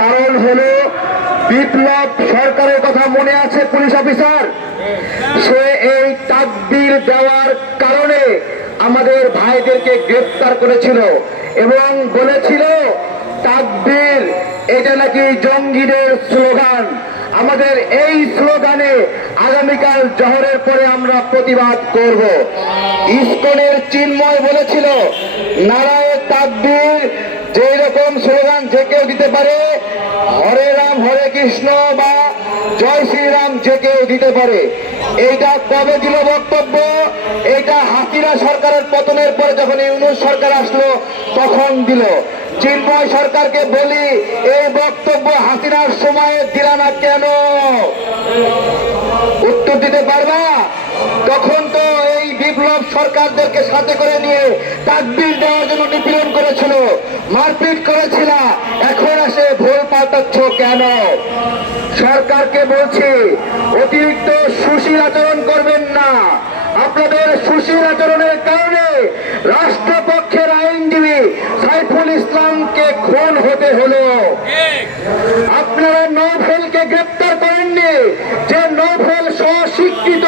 কারণ হলো বিপ্লব সরকারের কথা মনে আছে পুলিশ অফিসার? সে এই তাকবির দেওয়ার কারণে আমাদের ভাইদেরকে গ্রেফতার করেছিল এবং বলেছিল তাকবীর এটা নাকি জঙ্গিদের স্লোগান। আমাদের এই স্লোগানে আগামীকাল জহরের পরে আমরা প্রতিবাদ করব। ইসকনের চিন্ময় বলেছিল, নারায় তাকবীর যে রকম স্লোগান যে কেউ দিতে পারে। হরে রাম, হরে কৃষ্ণ বা জয় শ্রীরাম যে কেউ দিতে পারে। এইটা কবে দিল বক্তব্য? এইটা হাসিনা সরকারের পতনের পরে যখন ইউনুস সরকার আসলো, তখন দিল। চিন্ময় সরকারকে বলি, এই বক্তব্য হাসিনার সময়ে দিলা না কেন? উত্তর দিতে পারবা? তখন তো বিপ্লব সরকারদেরকে সাথে করে নিয়ে তাকবির দেওয়ার জন্য নিপীড়ন করেছিল, মারপিট করেছিল। এখন এসে ভুল পাল্টাচ্ছ কেন? সরকারকে বলছি, অতিরিক্ত সুশীল আচরণ করবেন না। আপনাদের সুশীল আচরণের কারণে রাষ্ট্রপক্ষের আইনজীবী সাইফুল ইসলামকে খুন হতে হলো। আপনারা নৌফেলকে গ্রেপ্তার করেননি, যে নৌফেল স্বস্বীকৃত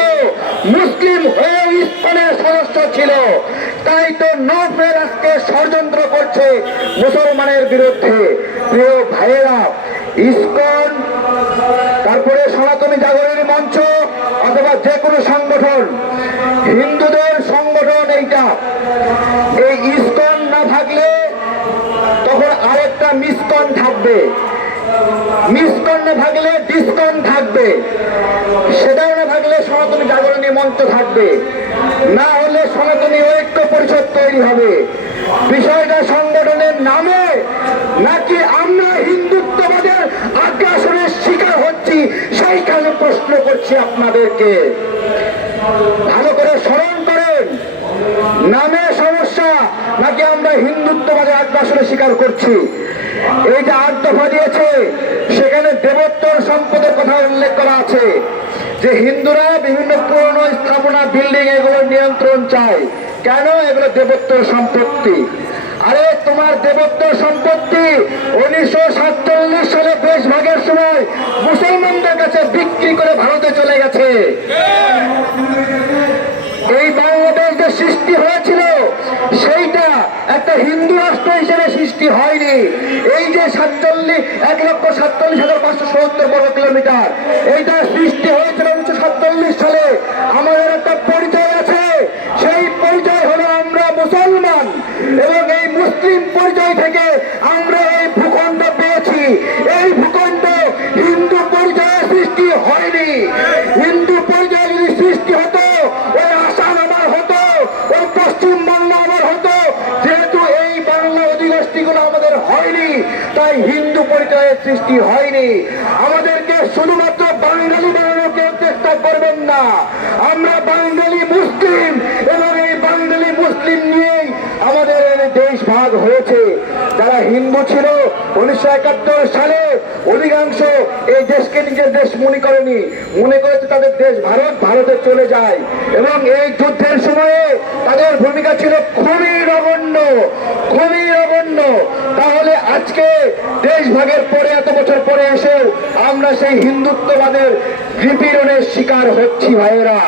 ছিল। তাই তো নৌফেল আজকে ষড়যন্ত্র করছে মুসলমানের বিরুদ্ধে। প্রিয় ভাইয়েরা, ইস্কন, তারপরে সনাতনী জাগরণী মঞ্চ অথবা যে কোনো সংগঠন, হিন্দুদের সংগঠন এইটা। এই ইস্কন না থাকলে তখন আরেকটা মিসকন থাকবে। মিসকন না থাকলে ডিসকন থাকবে। সনাতনী মঞ্চ থাকবে। না হলে সনাতনী ঐক্য পরিষদ তৈরি হবে। বিষয়টা সংগঠনের নামে, নাকি আমরা হিন্দুত্ববাদের আগ্রাসনের শিকার হচ্ছি? সেইখানে প্রশ্ন করছি আপনাদেরকে। ভালো করে স্মরণ করেন, নামে সমস্যা, নাকি আমরা হিন্দুত্ববাদের আগ্রাসনের শিকার করছি? এই যে আট দফা দিয়েছে, সেখানে দেবোত্তর সম্পদের কথা উল্লেখ করা আছে। যে হিন্দুরা বিভিন্ন পুরনো স্থাপনা, বিল্ডিং এগুলো নিয়ন্ত্রণ চায়। কেন এগুলো দেবত্ব সম্পত্তি? আরে, তোমার দেবত্ব সম্পত্তি উনিশশো সাতচল্লিশ সালে দেশ ভাগের সময় মুসলমানদের কাছে বিক্রি করে ভারতে চলে গেছে এই বাংলাদেশ যে সৃষ্টি হয়েছিল সেইটা একটা হিন্দু রাষ্ট্র হিসেবে সৃষ্টি হয়নি। এই যে সাতচল্লিশ এক লক্ষ সাতচল্লিশ হাজার পাঁচশো সত্তর বর্গ কিলোমিটার, এইটা সৃষ্টি হয়েছিল উনিশশো সাতচল্লিশ সালে। আমাদের একটা পরিচয় আছে। সেই পরিচয় হলো আমরা মুসলমান এবং এই মুসলিম পরিচয় থেকে আমাদের হয়নি, তাই হিন্দু পরিচয়ের সৃষ্টি হয়নি। আমাদেরকে শুধুমাত্র বাঙালি বানানো কেউ চেষ্টা করবেন না। আমরা বাঙালি মুসলিম এবং এই বাঙালি মুসলিম নিয়েই আমাদের দেশ ভাগ হয়েছে। যারা হিন্দু ছিল উনিশশো একাত্তর সালে অধিকাংশ এই দেশকে নিজের দেশ মনে করেনি। মনে করেছে তাদের দেশ ভারত, ভারতে চলে যায়। এবং এই যুদ্ধের সময়ে তাদের ভূমিকা ছিল খুবই নগণ্য খুবই নগণ্য। তাহলে আজকে দেশ ভাগের পরে, এত বছর পরে এসেও আমরা সেই হিন্দুত্ববাদের নিপীড়নের শিকার হচ্ছি ভাইয়েরা।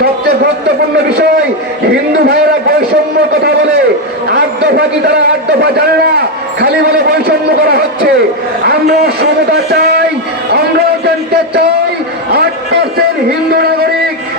সবচেয়ে গুরুত্বপূর্ণ বিষয়, হিন্দু ভাইয়েরা বৈষম্য কথা বলে, আট দফা কি তারা আট দফা জানে না? খালি বলে বৈষম্য